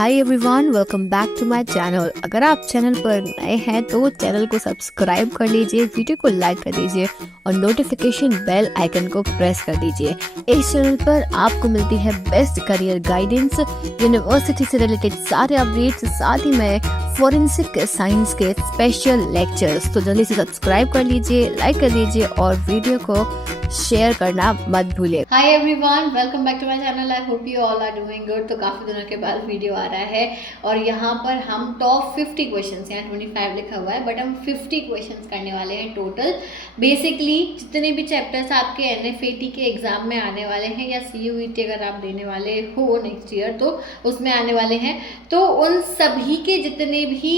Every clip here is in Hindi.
Hi everyone, welcome back to my channel. अगर आप चैनल पर नए हैं तो चैनल को सब्सक्राइब कर लीजिए, वीडियो को लाइक कर दीजिए और नोटिफिकेशन बेल आइकन को प्रेस कर दीजिए। इस चैनल पर आपको मिलती है बेस्ट करियर गाइडेंस, यूनिवर्सिटी से रिलेटेड सारे अपडेट्स, साथ ही में फॉरेंसिक साइंस के स्पेशल लेक्चर्स। तो जल्दी से सब्सक्राइब कर लीजिए, लाइक कर लीजिए और वीडियो को शेयर करना मत भूलिए। Hi everyone, welcome back to my channel. I hope you all are doing good. तो काफ़ी दिनों के बाद वीडियो आ रहा है और यहाँ पर हम टॉप 50 क्वेश्चंस, यहाँ 25 लिखा हुआ है बट हम 50 क्वेश्चंस करने वाले हैं टोटल। बेसिकली जितने भी चैप्टर्स आपके NFAT के एग्जाम में आने वाले हैं या CUET अगर आप देने वाले हो नेक्स्ट ईयर तो उसमें आने वाले हैं, तो उन सभी के जितने भी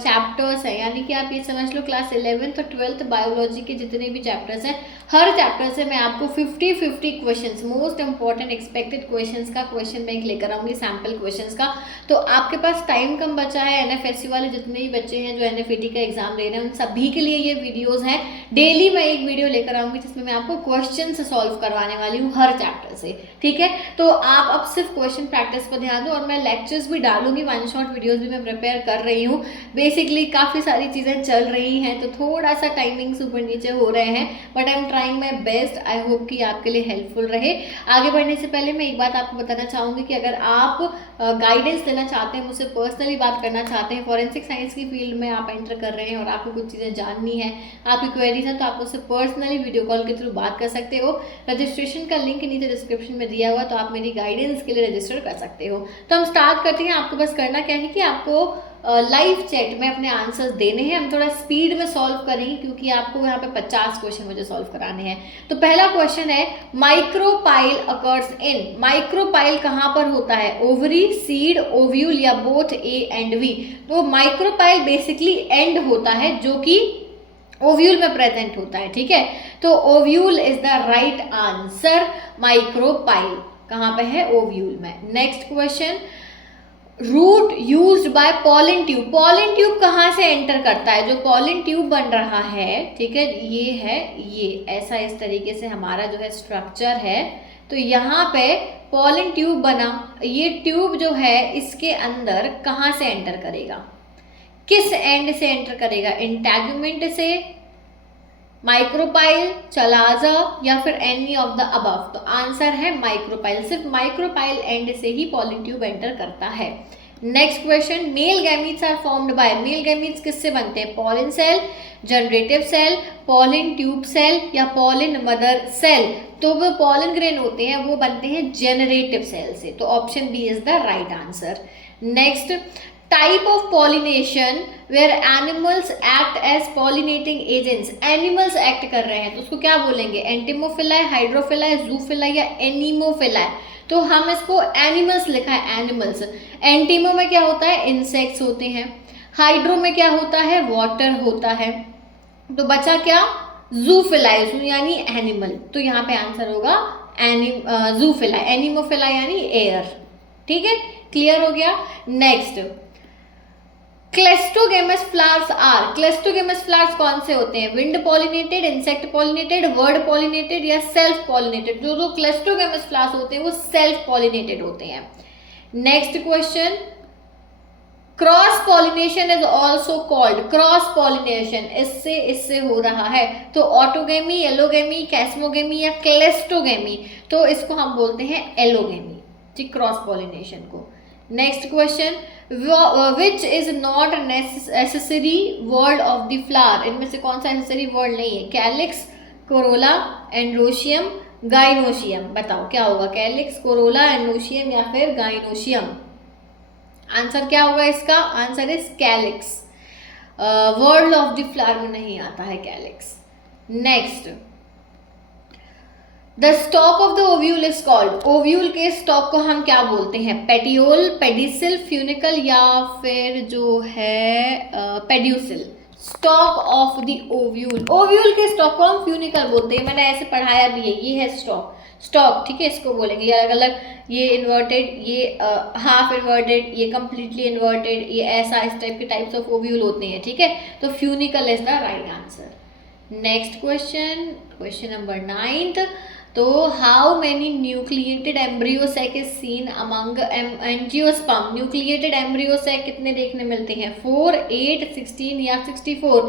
चैप्टर्स हैं, यानी कि आप ये समझ लो क्लास 11th और 12th बायोलॉजी के जितने भी चैप्टर्स हैं, हर चैप्टर से मैं आपको 50 questions, most important expected questions का क्वेश्चन बैंक लेकर आऊंगी, सैम्पल क्वेश्चंस का। तो आपके पास टाइम कम बचा है, NFSC वाले जितने भी बच्चे हैं जो NFAT का एग्जाम दे रहे हैं उन सभी के लिए ये वीडियोस हैं। डेली मैं एक वीडियो लेकर आऊंगी जिसमें मैं आपको क्वेश्चन सॉल्व करवाने वाली हूँ हर चैप्टर से, ठीक है। तो आप अब सिर्फ क्वेश्चन प्रैक्टिस पर ध्यान दो और मैं लेक्चर्स भी डालूंगी, वन शॉट वीडियोज भी मैं प्रिपेयर कर रही हूँ। बेसिकली काफ़ी सारी चीज़ें चल रही हैं तो थोड़ा सा टाइमिंग्स ऊपर नीचे हो रहे हैं, but I am trying my best. I hope कि आपके लिए हेल्पफुल रहे। आगे बढ़ने से पहले मैं एक बात आपको बताना चाहूँगी कि अगर आप गाइडेंस लेना चाहते हैं, मुझसे पर्सनली बात करना चाहते हैं, फॉरेंसिक साइंस की फील्ड में आप एंटर कर रहे हैं और आपको कुछ चीज़ें जाननी है, आपकी क्वेरीज हैं, तो आप मुझसे पर्सनली वीडियो कॉल के थ्रू बात कर सकते हो। रजिस्ट्रेशन का लिंक नीचे डिस्क्रिप्शन में दिया हुआ, तो आप मेरी गाइडेंस के लिए रजिस्टर कर सकते हो। तो हम स्टार्ट करते हैं। आपको बस करना क्या है कि आपको लाइव चैट में अपने आंसर्स देने हैं। हम थोड़ा स्पीड में सॉल्व करेंगे क्योंकि आपको यहाँ पे 50 क्वेश्चन मुझे सॉल्व कराने हैं। तो पहला क्वेश्चन है, माइक्रोपाइल अकर्स इन। माइक्रोपाइल कहाँ पर होता है? ओवरी, सीड, ओव्यूल या बोथ A and V। तो माइक्रोपाइल बेसिकली एंड होता है जो कि ओव्यूल में प्रेजेंट होता है, ठीक है। तो ovule is the right answer. Micropyle कहाँ पे है? ओव्यूल में। Next question, root used by pollen tube. Pollen tube कहाँ से एंटर करता है? जो पॉलन ट्यूब बन रहा है, ठीक है, ये है, ये ऐसा इस तरीके से हमारा जो है स्ट्रक्चर है। तो यहाँ पे पॉलन ट्यूब बना, ये ट्यूब जो है इसके अंदर कहाँ से एंटर करेगा? किस एंड से एंटर करेगा? इंटेगुमेंट से, माइक्रोपाइल, चलाजा या फिर एनी ऑफ द अबव। तो आंसर है माइक्रोपाइल। सिर्फ माइक्रोपाइल एंड से ही पॉलन ट्यूब एंटर करता है। Next question, male gametes are formed by. Male gametes किससे बनते हैं? Pollen cell, generative cell, pollen tube cell या पॉलन मदर सेल। तो वो पॉलन ग्रेन होते हैं वो बनते हैं जनरेटिव सेल से। तो option B is the right answer. Next, type of pollination where animals act as pollinating agents. Animals act कर रहे हैं तो उसको क्या बोलेंगे? एंटिमोफिलाई, हाइड्रोफिलाई, जूफिलाई या एनीमोफिलाई। तो हम इसको एनिमल्स लिखा है, एनिमल्स। एंटिमो में क्या होता है? इंसेक्ट्स होते हैं। हाइड्रो में क्या होता है? वाटर होता है। तो बचा क्या? जूफिलाई, जू यानी एनिमल। तो यहाँ पे आंसर होगा जूफिलाई। एनीमोफिलाई यानी एयर, ठीक है, क्लियर हो गया। Next, cleistogamous flowers are. Cleistogamous flowers कौन से होते हैं? Wind pollinated, insect pollinated, bird pollinated या सेल्फ पॉलिनेटेड। जो जो क्लेस्टोगेमस फ्लावर्स होते हैं वो सेल्फ पॉलिनेटेड होते हैं। Next question, cross pollination is also called. Cross pollination इससे हो रहा है तो ऑटोगेमी, एलोगेमी, कैस्मोगेमी या क्लेस्टोगेमी। तो इसको हम बोलते हैं एलोगेमी, ठीक, क्रॉस पॉलिनेशन को। Next question, which is not necessary word of the flower. इनमें से कौन सा नेसेसरी वर्ड नहीं है? Calyx, Corolla, androecium, gynoecium. बताओ क्या होगा? कैलिक्स, कोरोला, एंड्रोशियम या फिर गाइनोशियम। आंसर क्या होगा इसका? Answer is calyx. Word of the flower में नहीं आता है calyx. Next, the stock of the ovule is called. Ovule के स्टॉक को हम क्या बोलते हैं? पेटियोल, पेडिसिल, फ्यूनिकल या फिर जो है pedicel. Stalk of the ovule, ovule के स्टॉक को हम फ्यूनिकल बोलते हैं। मैंने ऐसे पढ़ाया भी है, ये है स्टॉक, स्टॉक, ठीक है, इसको बोलेंगे। ये अलग अलग, ये इन्वर्टेड, ये हाफ इन्वर्टेड, ये कंप्लीटली इन्वर्टेड, ये ऐसा, इस टाइप के टाइप्स ऑफ ओव्यूल होते हैं, ठीक है। तो funicle is the right answer. Next question, question number 9। तो how many nucleated embryo sac is seen among angiosperm, nucleated embryo sac कितने देखने मिलते हैं, 4, 8, 16 या 64?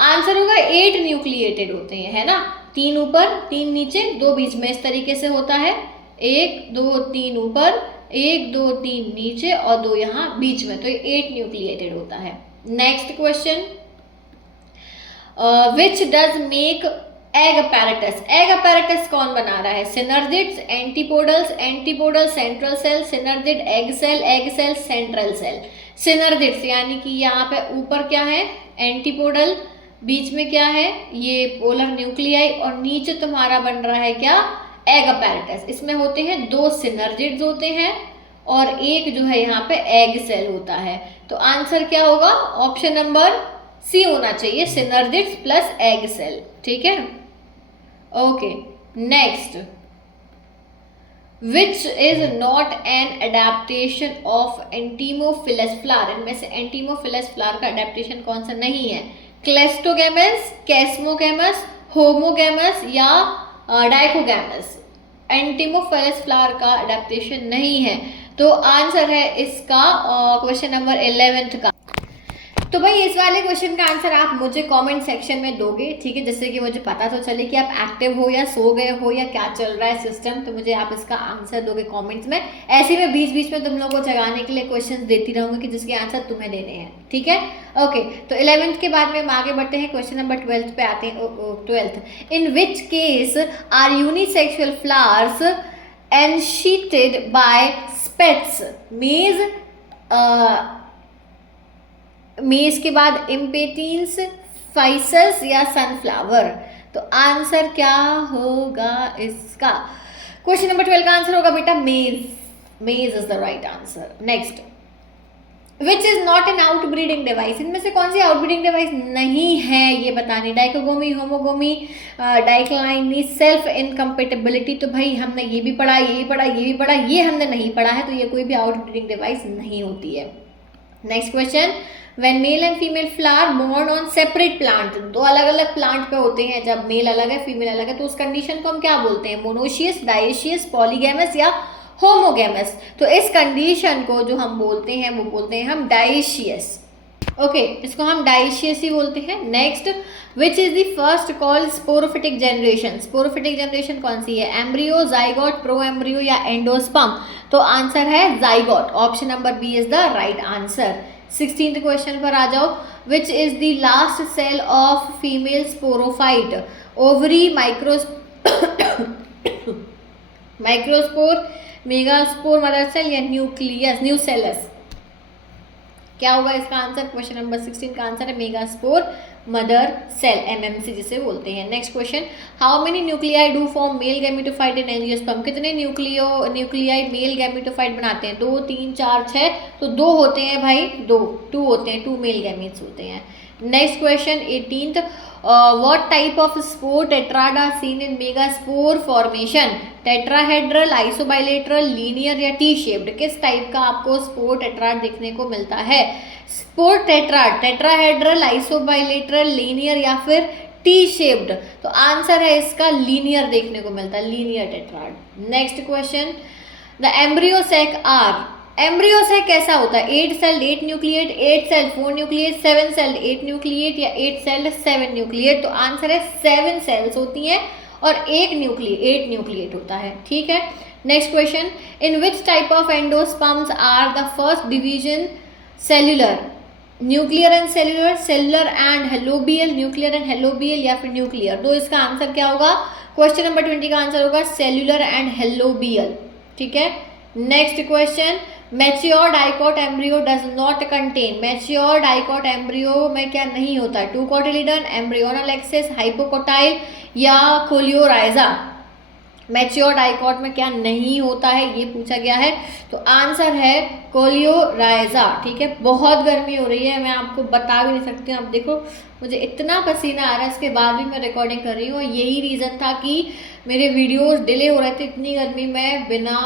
आंसर होगा 8 न्यूक्लिएटेड होते हैं, है ना, 3 ऊपर 3 नीचे 2 बीच में, इस तरीके से होता है, 1 2 3 ऊपर, 1 2 3 नीचे और 2 यहाँ बीच में, तो ये 8 न्यूक्लिएटेड होता है। Next question, which does make egg apparatus, egg apparatus कौन बना रहा है, synergids, antipodals, antipodal central cell, synergid egg cell central cell. Synergids यानी कि यहाँ पे ऊपर क्या है, एंटीपोडल, बीच में क्या है, ये पोलर न्यूक्लियाई, और नीचे तुम्हारा बन रहा है क्या, एग अपैरेटस। इसमें होते हैं 2 सिनर्जिड्स होते हैं और एक जो है यहाँ पे एग सेल होता है। तो आंसर क्या होगा, ऑप्शन नंबर सी होना चाहिए, सिनर्जिड्स प्लस एग सेल, ठीक है। Okay, next, which is not an adaptation of entomophilous flower, इनमें से एंटीमोफिलस फ्लावर का अडेप्टेशन कौन सा नहीं है, क्लेस्टोगैमस, कैस्मोगैमस, होमोगैमस या डाइकोगैमस। एंटीमोफिलस फ्लावर का अडेप्टेशन नहीं है, तो आंसर है इसका क्वेश्चन नंबर 11 का। तो भाई इस वाले क्वेश्चन का आंसर आप मुझे कमेंट सेक्शन में दोगे, ठीक है, जिससे कि मुझे पता तो चले कि आप एक्टिव हो या सो गए हो या क्या चल रहा है सिस्टम, तो मुझे आप इसका आंसर दोगे कमेंट्स में। ऐसे में बीच बीच में तुम लोगों को जगाने के लिए क्वेश्चंस देती रहूंगी कि जिसके आंसर तुम्हें देने हैं, ठीक है। ओके, तो 11th के बाद में हम आगे बढ़ते हैं, क्वेश्चन नंबर 12 पे आते हैं। 12th, in which case are unisexual flowers ensheathed by spathes, maize के बाद इम्पेटीन्स, फाइसस या सनफ्लावर। तो आंसर क्या होगा इसका, क्वेश्चन नंबर 12 का आंसर होगा बेटा मेज, मेज is the right answer. Next, which is not an outbreeding device, इनमें से कौन सी आउटब्रीडिंग डिवाइस नहीं है ये बतानी, डाइकोगोमी, होमोगोमी, डाइक्लाइनी, सेल्फ इनकम्पेटेबिलिटी। तो भाई हमने ये भी पढ़ा, ये भी पढ़ा, ये भी पढ़ा, ये हमने नहीं पढ़ा है, तो ये कोई भी आउटब्रीडिंग डिवाइस नहीं होती है। Next question, when male and female flower born on separate plant, 2 अलग अलग प्लांट पे होते हैं, जब मेल अलग है फीमेल अलग है, तो उस कंडीशन को हम क्या बोलते हैं, मोनोशियस, डाइशियस, पॉलीगैमस या होमोगैमस। तो इस कंडीशन को जो हम बोलते हैं वो बोलते हैं हम डाइशियस। ओके, इसको हम डाइशियस ही बोलते हैं। Next, which is the first called sporophytic generation, sporophytic generation कौन सी है, एम्ब्रियो, जाइगोट, प्रो एम्ब्रियो या एंडोस्पर्म। तो आंसर है zygote, option number B is the right answer. 16th question पर आ जाओ, which is the last cell of female sporophyte, ovary, microspore, megaspore, mother cell या न्यूक्लियस, न्यूसेलस। क्या होगा इसका आंसर, क्वेश्चन नंबर 16 का आंसर है मेगास्पोर मदर सेल, एमएमसी जिसे बोलते हैं। Next question, how many nuclei do form male gametophyte in angiosperm, कितने न्यूक्लियाई मेल गैमेटोफाइट बनाते हैं, 2 3 4 6, तो 2 होते हैं भाई, 2 होते हैं, 2 मेल गैमेट्स होते हैं। Next question 18th, what type of spore tetrad are seen in megaspore formation, tetrahedral, isobilateral, linear या टी शेप्ड। किस टाइप का आपको स्पोर टेट्राड देखने को मिलता है, spore tetrad, tetrahedral, isobilateral, linear या फिर टी शेप्ड। तो आंसर है इसका लीनियर देखने को मिलता है, linear tetrad. Next question, the embryo sac are, embryo sac कैसा होता है, 8 celled 8 nucleate, 8 celled 4 nucleate, 7 celled 8 nucleate या 8 सेल्ड 7 न्यूक्लिएट। तो आंसर है 7 सेल्स होती हैं और 8 न्यूक्लिएट होता है, ठीक है। Next question, in which type of endosperms are the first division cellular, nuclear and cellular, cellular and helobial, nuclear and helobial या फिर न्यूक्लियर। तो इसका आंसर क्या होगा, क्वेश्चन नंबर 20 का आंसर होगा सेल्यूलर एंड हेलोबियल, ठीक है। Next question, mature dicot embryo does not contain, mature dicot embryo में क्या नहीं होता, 2 कोटिलिडन, एम्ब्रियोनल एक्सेस, हाइपोकोटाइल या कोलियोराइजा। मैच्योर डाइकॉट में क्या नहीं होता है ये पूछा गया है, तो आंसर है कोलियोराइजा, ठीक है। बहुत गर्मी हो रही है, मैं आपको बता भी नहीं सकती हूँ, आप देखो मुझे इतना पसीना आ रहा है, इसके बाद भी मैं रिकॉर्डिंग कर रही हूँ। यही रीज़न था कि मेरे वीडियोस डिले हो रहे थे, इतनी गर्मी में बिना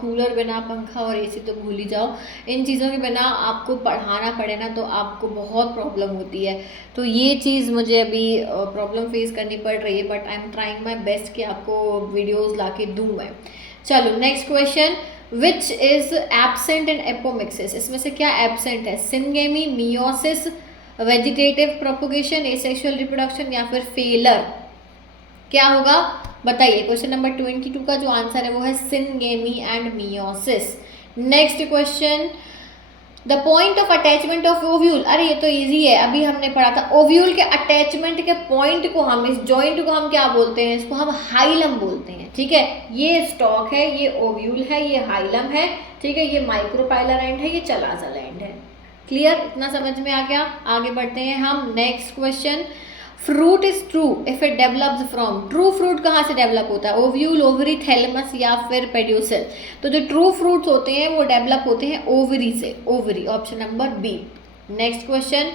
कूलर, बिना पंखा और एसी तो भूल ही जाओ, इन चीज़ों के बिना आपको पढ़ाना पड़े ना तो आपको बहुत प्रॉब्लम होती है। तो ये चीज़ मुझे अभी प्रॉब्लम फेस करनी पड़ रही है, but I am trying my best कि आपको वीडियोज़ ला के दूँ मैं। चलो next question, which is absent in apomixis? इसमें से क्या एब्सेंट है? Syngamy, meiosis, vegetative propagation, asexual reproduction या फिर फेलर? क्या होगा बताइए। क्वेश्चन नंबर 22 का जो आंसर है वो है syngamy and meiosis. Next question, the point of attachment of ovule. अरे ये तो इजी है, अभी हमने पढ़ा था। ओव्यूल के अटैचमेंट के पॉइंट को हम, इस जॉइंट को हम क्या बोलते हैं? इसको हम हाइलम बोलते हैं, ठीक है। ये स्टॉक है, ये ओव्यूल है, ये हाइलम है, ठीक है। ये माइक्रोपाइलर एंड है, ये चलाज़ल एंड है। क्लियर? इतना समझ में आ गया? आगे बढ़ते हैं हम। Next question, fruit is true if it develops from. True fruit कहाँ से डेवलप होता है? ओव्यूल, ओवरी, थैलेमस या फिर पेड्यूसल? तो जो ट्रू फ्रूट्स होते हैं वो डेवलप होते हैं ओवरी से, ovary, option number B. Next question,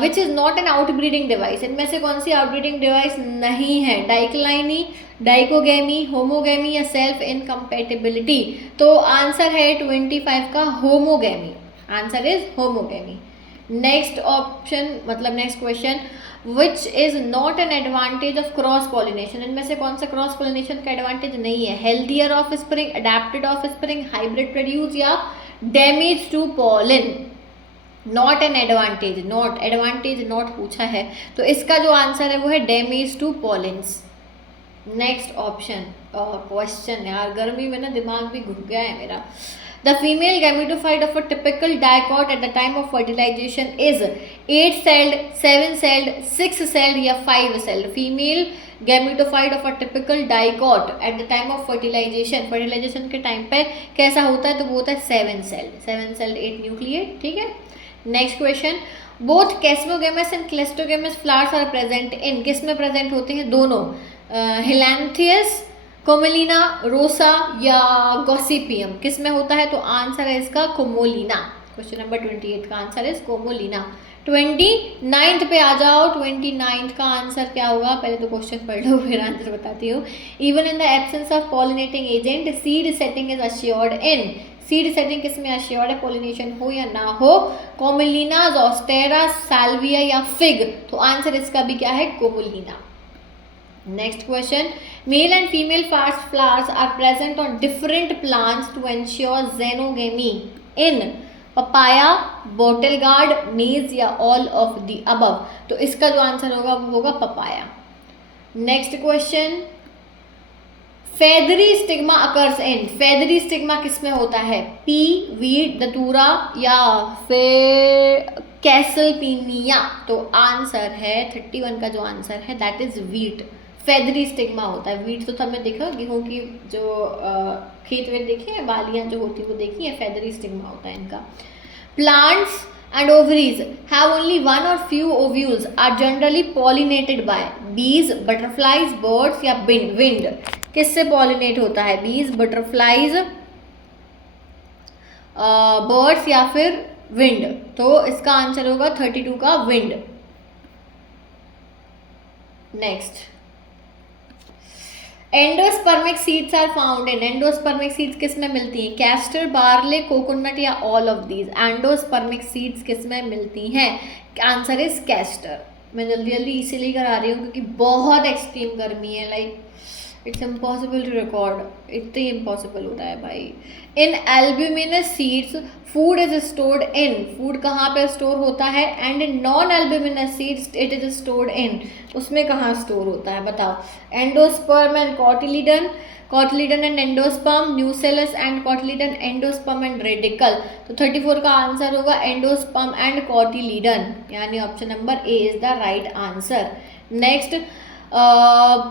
which is not an outbreeding device? इनमें से कौन सी आउटब्रीडिंग डिवाइस नहीं है? डाइक्लाइनी, डाइकोगेमी, होमोगेमी या सेल्फ इनकम्पेटिबिलिटी? तो आंसर है 25 का homogamy. Answer is homogamy. Next option, मतलब next question, which is not an advantage of cross pollination? इनमें से कौन सा क्रॉस पॉलिनेशन का एडवांटेज नहीं है? Healthier offspring, adapted offspring, hybrid produce या damage to pollen? Not an advantage, not advantage, not पूछा है, तो इसका जो आंसर है वो है damage to pollens. Next option question, यार गर्मी में ना दिमाग भी घुस गया है मेरा। The female gametophyte of a typical dicot at the time of fertilization is 8-celled, 7-celled, 6-celled या 5-celled? Female gametophyte of a typical dicot at the time of fertilization, fertilization के टाइम पे कैसा होता है? तो वो होता है 7-celled, 7-celled 8 न्यूक्लिएट, ठीक है। Next question, both chasmogamous and cleistogamous flowers are present in? किस में प्रेजेंट होते हैं? दोनों, हिलैंथियस, कोमोलिना, रोसा या गॉसिपियम? किस में होता है? तो आंसर है इसका कोमोलिना। क्वेश्चन नंबर 28 का आंसर है कोमोलिना। 29th पे आ जाओ। 29th का आंसर क्या होगा? पहले तो क्वेश्चन पढ़ लो फिर आंसर बताती हूँ। Even in the absence of pollinating agent seed setting is assured in? Seed setting किस में अश्योर्ड है? पॉलिनेशन हो या ना हो? कोमोलिना, जोस्टेरा, साल्विया या फिग? तो आंसर इसका भी क्या है? कोमोलिना। Next question, male and female flowers are present on different plants to ensure xenogamy in papaya, bottle gourd, maize या all of the above? तो इसका जो आंसर होगा वो होगा papaya. Next question, feathery stigma occurs in? Feathery stigma किस में होता है? पी, वीट, दतूरा या फिर कैसलपीनिया? तो आंसर है 31 का जो आंसर है that is wheat. Feathery stigma होता है। वीट तो हमने देखा, गेहूं की जो खेत में देखी है, बालियां जो होती है वो देखी है, फेदरी स्टिग्मा होता है इनका। Plants and ovaries have only one or few ovules are generally pollinated by bees, butterflies, birds या wind? किससे pollinate होता है? bees, butterflies, birds या फिर wind? तो इसका आंसर होगा 32 का wind। Next, endospermic seeds are found in? Endospermic seeds किस में मिलती हैं? कैस्टर, बार्ले, कोकोनट या all of these? Endospermic seeds किस में मिलती हैं? Answer is castor. मैं जल्दी जल्दी इसीलिए करा रही हूँ क्योंकि बहुत एक्सट्रीम गर्मी है, like it's impossible to record, इतना ही इम्पॉसिबल हो रहा है भाई। In albuminous seeds food is stored in? Food कहाँ पे स्टोर होता है? And in non albuminous seeds it is stored in? उसमें कहाँ स्टोर होता है बताओ? Endosperm and cotyledon, cotyledon and endosperm, nucellus and cotyledon, endosperm and radicle? तो 34 का आंसर होगा एंडोस्पर्म एंड कॉटिलीडन, यानी option number A is the right answer. Next,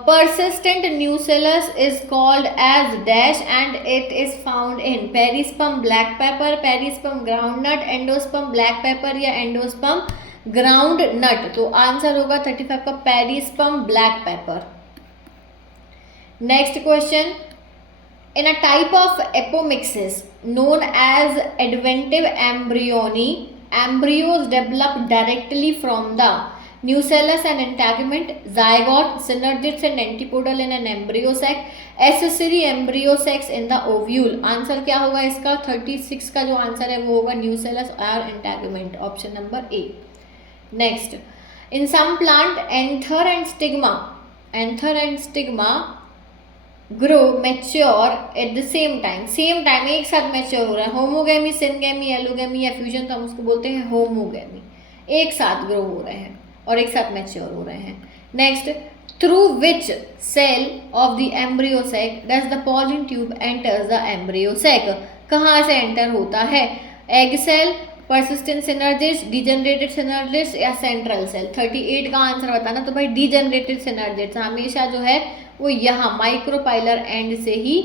persistent nucellus is called as dash and it is found in? Perisperm, black pepper, perisperm groundnut, endosperm black pepper या एंडोस्पर्म ग्राउंडनट? तो आंसर होगा 35 का perisperm black pepper. Next question, in a type of apomixis known as adventive embryony, embryos develop directly from the? nucellus and integument, zygote, synergids and antipodal in an embryo sac, accessory embryo sacs in the ovule. Answer क्या होगा इसका? 36 का जो आंसर है वो होगा nucellus और integument, option number A. Next, in some plant anther and stigma grow mature at the same time. एक साथ मैच्योर हो रहा है. होमोगेमी, सिनगेमी, एलोगेमी या फ्यूजन, तो हम उसको बोलते हैं होमोगेमी. एक साथ ग्रो हो रहे हैं और एक साथ मैच्योर हो रहे हैं. Next, through which cell of the embryo sac does the pollen tube enters the embryo sac. कहाँ से एंटर होता है? Egg cell, persistent synergids, degenerated synergids या सेंट्रल सेल. 38 का आंसर बताना. तो भाई डिजनरेटेड सिनर्जिड्स हमेशा जो है वो यहाँ माइक्रोपाइलर एंड से ही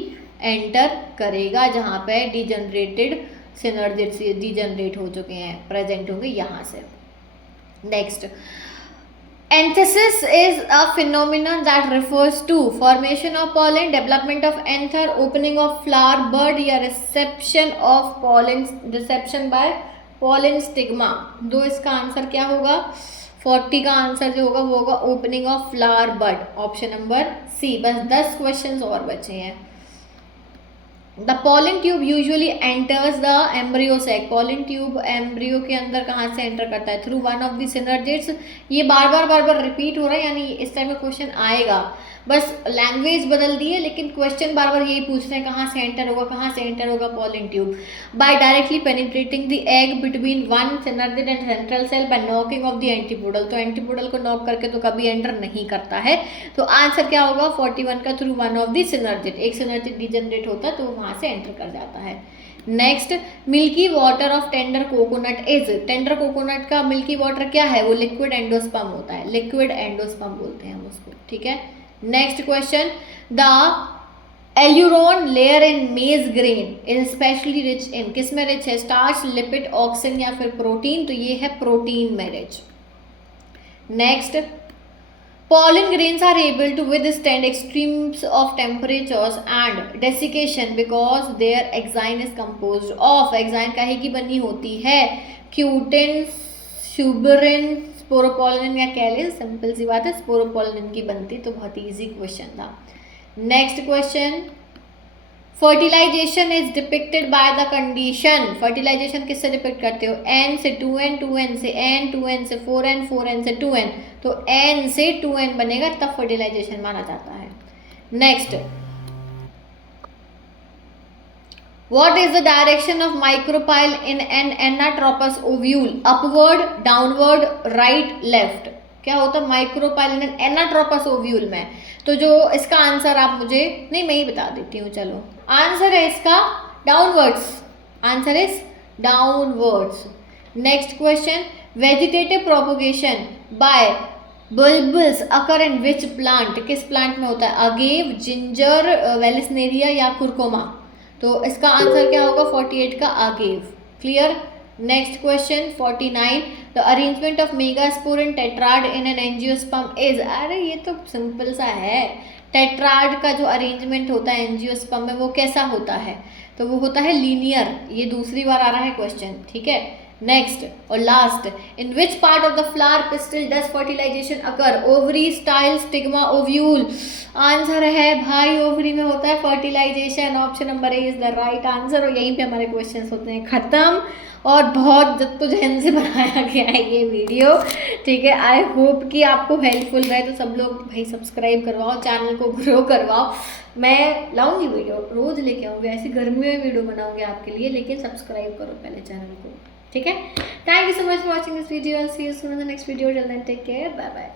एंटर करेगा, जहाँ पे डिजनरेटेड सिनर्जिड्स डिजनरेट हो चुके हैं, प्रेजेंट होंगे यहाँ से. Next, anthesis is a phenomenon that refers to formation of pollen, development of anther, opening of flower bud या reception of pollen, reception by pollen stigma. दो इसका आंसर क्या होगा? 40 का आंसर जो होगा वो होगा opening of flower bud, option number C. बस 10 क्वेश्चंस और बचे हैं. The pollen tube usually enters the embryo sac. Pollen tube embryo के अंदर कहाँ से एंटर करता है? Through one of the synergids. ये बार बार रिपीट हो रहा है, यानी इस टाइप का क्वेश्चन आएगा. बस लैंग्वेज बदल दी है, लेकिन क्वेश्चन बार बार यही पूछ रहे हैं कहाँ से एंटर होगा pollen tube. By directly penetrating the egg between one synergid and central cell by knocking off the antipodal. तो एंटीपोडल को नॉक करके तो कभी एंटर नहीं करता है. तो आंसर क्या होगा? 41 का through one of the synergid. एक सिनर्जिड डिजनरेट होता है तो वहाँ से एंटर कर जाता है. Next, milky water of tender coconut is. Tender coconut का मिल्की वाटर क्या है? वो लिक्विड एंडोस्पर्म होता है. लिक्विड एंडोस्पर्म बोलते हैं हम उसको. ठीक है. Next question, the aleurone layer in मेज grain is specially rich in. किस में रिच है? स्टार्च, लिपिड, ऑक्सिन या फिर प्रोटीन. तो ये है प्रोटीन में rich. Next, pollen grains are able to withstand extremes of temperatures and desiccation because their exine is composed of. exine काहे की बनी होती है? क्यूटिन, सुबरिन, स्पोरोपोलिन या कैलिन. सिंपल सी बात है, स्पोरोपोलिन की बनती. तो बहुत इजी क्वेश्चन था. Next question, fertilization is depicted by the condition. Fertilization किससे डिपिक्ट करते हो? n से 2n, 2n से n, 2n से 4n, 4n से 2n. तो n से 2n बनेगा तब फर्टिलाइजेशन माना जाता है. Next, what is the direction of micropyle in an anatropous ovule? Upward, downward, right, left. क्या होता है माइक्रोपाइल इन एनाट्रोपस ओव्यूल में? तो जो इसका आंसर आप मुझे नहीं, मैं ही बता देती हूँ. चलो, आंसर है इसका downwards. Answer is downwards. Next question, vegetative propagation by bulbs occur in which plant. किस प्लांट में होता है? अगेव, जिंजर, वेलिसनेरिया या कुरकुमा. तो इसका आंसर क्या होगा? 48 का agave. Clear. Next question 49, the arrangement of megaspores in tetrad in an angiosperm is. अरे ये तो सिंपल सा है. टेट्राड का जो अरेंजमेंट होता है एंजियोस्पर्म में वो कैसा होता है? तो वो होता है लीनियर. ये दूसरी बार आ रहा है क्वेश्चन. ठीक है. नेक्स्ट और last, in which part of the flower pistil does fertilization occur? Ovary, style, stigma, ovule. Answer है भाई ओवरी में होता है fertilization. Option number A is the right answer. और यहीं पे हमारे क्वेश्चंस होते हैं खत्म. और बहुत जद्दोजहद से बनाया गया है ये वीडियो. ठीक है. आई होप कि आपको हेल्पफुल रहे. तो सब लोग भाई सब्सक्राइब करवाओ, चैनल को ग्रो करवाओ. मैं लाऊंगी वीडियो, रोज़ लेके आऊँगी. ऐसी गर्मियों में वीडियो बनाऊंगी आपके लिए, लेकिन सब्सक्राइब करो पहले चैनल को. ठीक है. Thank you so much for watching this video. See you soon in the next video. Till then take care. Bye bye.